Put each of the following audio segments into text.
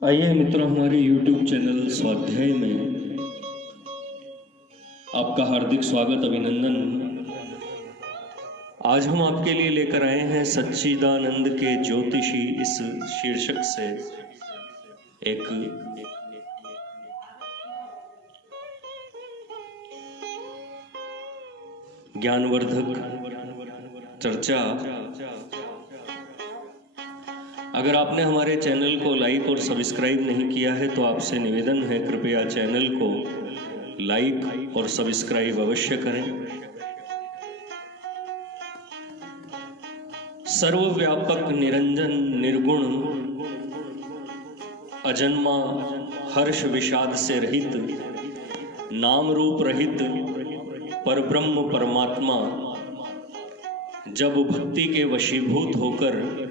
आइए मित्रों, हमारे YouTube चैनल स्वाध्याय में आपका हार्दिक स्वागत, अभिनंदन। आज हम आपके लिए लेकर आए हैं सच्चिदानंद के ज्योतिषी इस शीर्षक से एक ज्ञानवर्धक चर्चा। अगर आपने हमारे चैनल को लाइक और सब्सक्राइब नहीं किया है तो आपसे निवेदन है, कृपया चैनल को लाइक और सब्सक्राइब अवश्य करें। सर्वव्यापक, निरंजन, निर्गुण, अजन्मा, हर्ष विषाद से रहित, नाम रूप रहित परब्रह्म परमात्मा जब भक्ति के वशीभूत होकर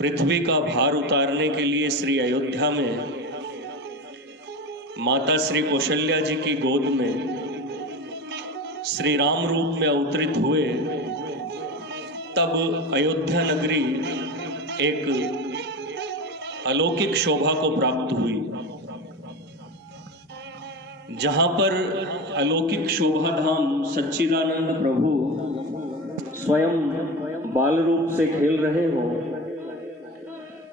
पृथ्वी का भार उतारने के लिए श्री अयोध्या में माता श्री कौशल्या जी की गोद में श्री राम रूप में अवतरित हुए, तब अयोध्या नगरी एक अलौकिक शोभा को प्राप्त हुई। जहां पर अलौकिक शोभा धाम सच्चिदानंद प्रभु स्वयं बाल रूप से खेल रहे हो,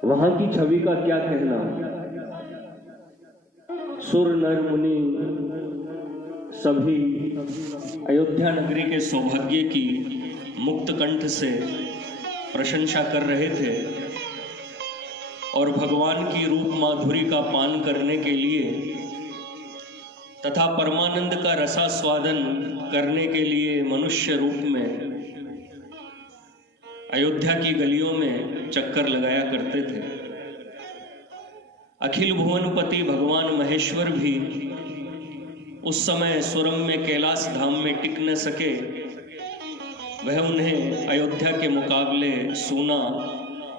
वहां की छवि का क्या कहना। सुर नर मुनि सभी अयोध्या नगरी के सौभाग्य की मुक्त कंठ से प्रशंसा कर रहे थे और भगवान की रूप माधुरी का पान करने के लिए तथा परमानंद का रसास्वादन करने के लिए मनुष्य रूप में अयोध्या की गलियों में चक्कर लगाया करते थे। अखिल भुवनपति भगवान महेश्वर भी उस समय सुरम में कैलाश धाम में टिक न सके। वह उन्हें अयोध्या के मुकाबले सूना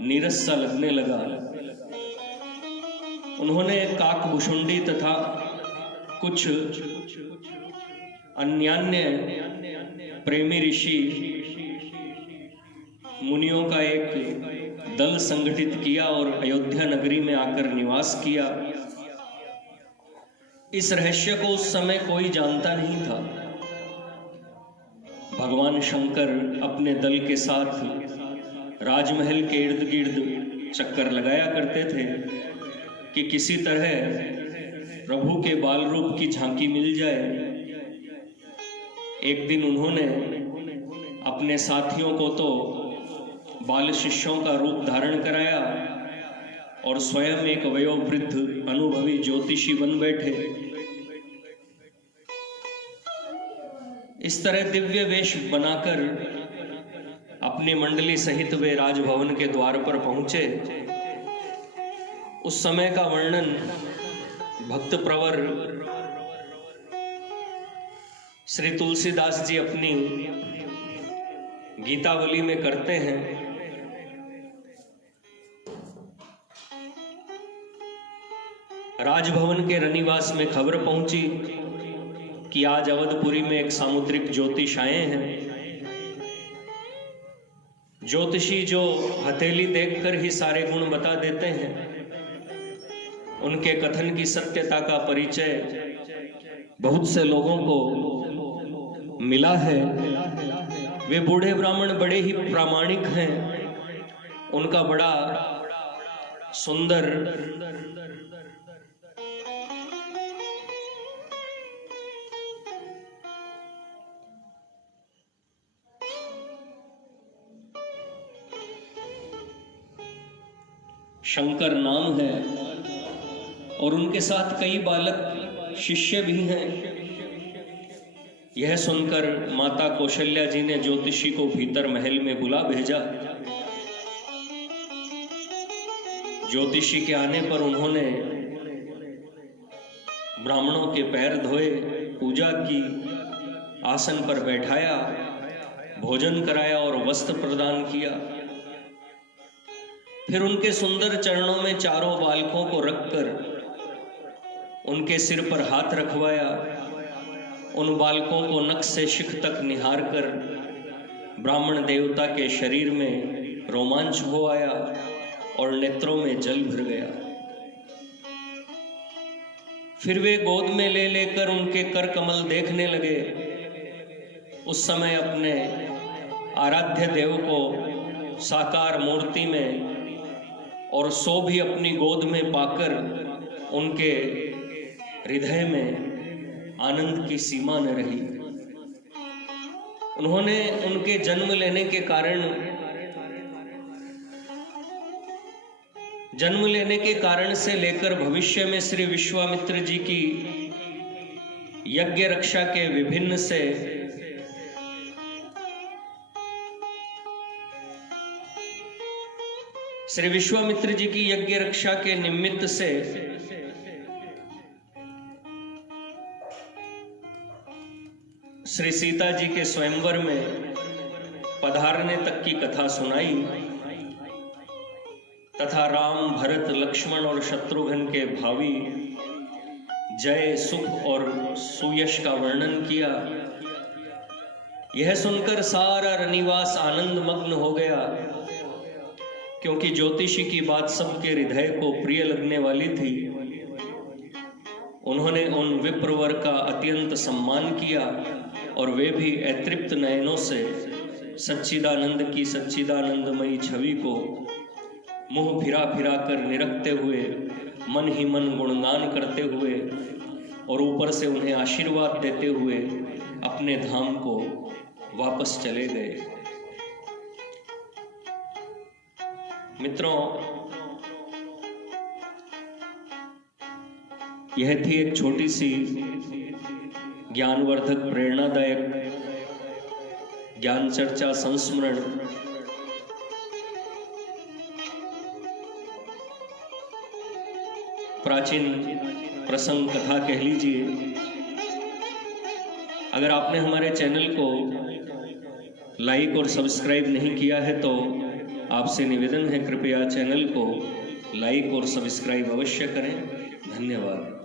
नीरस सा लगने लगा। उन्होंने काकभुषुंडी तथा कुछ अन्यान्य प्रेमी ऋषि मुनियों का एक दल संगठित किया और अयोध्या नगरी में आकर निवास किया। इस रहस्य को उस समय कोई जानता नहीं था। भगवान शंकर अपने दल के साथ राजमहल के इर्द गिर्द चक्कर लगाया करते थे कि किसी तरह प्रभु के बाल रूप की झांकी मिल जाए। एक दिन उन्होंने अपने साथियों को तो बाल शिष्यों का रूप धारण कराया और स्वयं एक वयोवृद्ध अनुभवी ज्योतिषी बन बैठे। इस तरह दिव्य वेश बनाकर अपनी मंडली सहित वे राजभवन के द्वार पर पहुंचे। उस समय का वर्णन भक्त प्रवर श्री तुलसीदास जी अपनी गीतावली में करते हैं। राजभवन के रनिवास में खबर पहुंची कि आज अवधपुरी में एक सामुद्रिक ज्योतिष आए हैं। ज्योतिषी जो हथेली देखकर ही सारे गुण बता देते हैं, उनके कथन की सत्यता का परिचय बहुत से लोगों को मिला है। वे बूढ़े ब्राह्मण बड़े ही प्रामाणिक हैं। उनका बड़ा सुंदर शंकर नाम है और उनके साथ कई बालक शिष्य भी हैं। यह सुनकर माता कौशल्या जी ने ज्योतिषी को भीतर महल में बुला भेजा। ज्योतिषी के आने पर उन्होंने ब्राह्मणों के पैर धोए, पूजा की, आसन पर बैठाया, भोजन कराया और वस्त्र प्रदान किया। फिर उनके सुंदर चरणों में चारों बालकों को रखकर उनके सिर पर हाथ रखवाया। उन बालकों को नख से शिख तक निहार कर ब्राह्मण देवता के शरीर में रोमांच हो आया और नेत्रों में जल भर गया। फिर वे गोद में ले लेकर उनके कर कमल देखने लगे। उस समय अपने आराध्य देव को साकार मूर्ति में और सो भी अपनी गोद में पाकर उनके हृदय में आनंद की सीमा न रही। उन्होंने उनके जन्म लेने के कारण से लेकर भविष्य में श्री विश्वामित्र जी की यज्ञ रक्षा के विभिन्न से श्री विश्वामित्र जी की यज्ञ रक्षा के निमित्त से श्री सीता जी के स्वयंवर में पधारने तक की कथा सुनाई तथा राम, भरत, लक्ष्मण और शत्रुघ्न के भावी जय, सुख और सुयश का वर्णन किया। यह सुनकर सारा रनिवास आनंद मग्न हो गया, क्योंकि ज्योतिषी की बात सबके हृदय को प्रिय लगने वाली थी। उन्होंने उन विप्रवर का अत्यंत सम्मान किया और वे भी अतृप्त नयनों से सच्चिदानंद की सच्चिदानंदमयी छवि को मुंह फिरा फिरा कर निरखते हुए, मन ही मन गुणगान करते हुए और ऊपर से उन्हें आशीर्वाद देते हुए अपने धाम को वापस चले गए। मित्रों, यह थी एक छोटी सी ज्ञानवर्धक, प्रेरणादायक ज्ञान चर्चा संस्मरण। प्राचीन प्रसंग कथा कह लीजिए। अगर आपने हमारे चैनल को लाइक और सब्सक्राइब नहीं किया है तो आपसे निवेदन है, कृपया चैनल को लाइक और सब्सक्राइब अवश्य करें। धन्यवाद।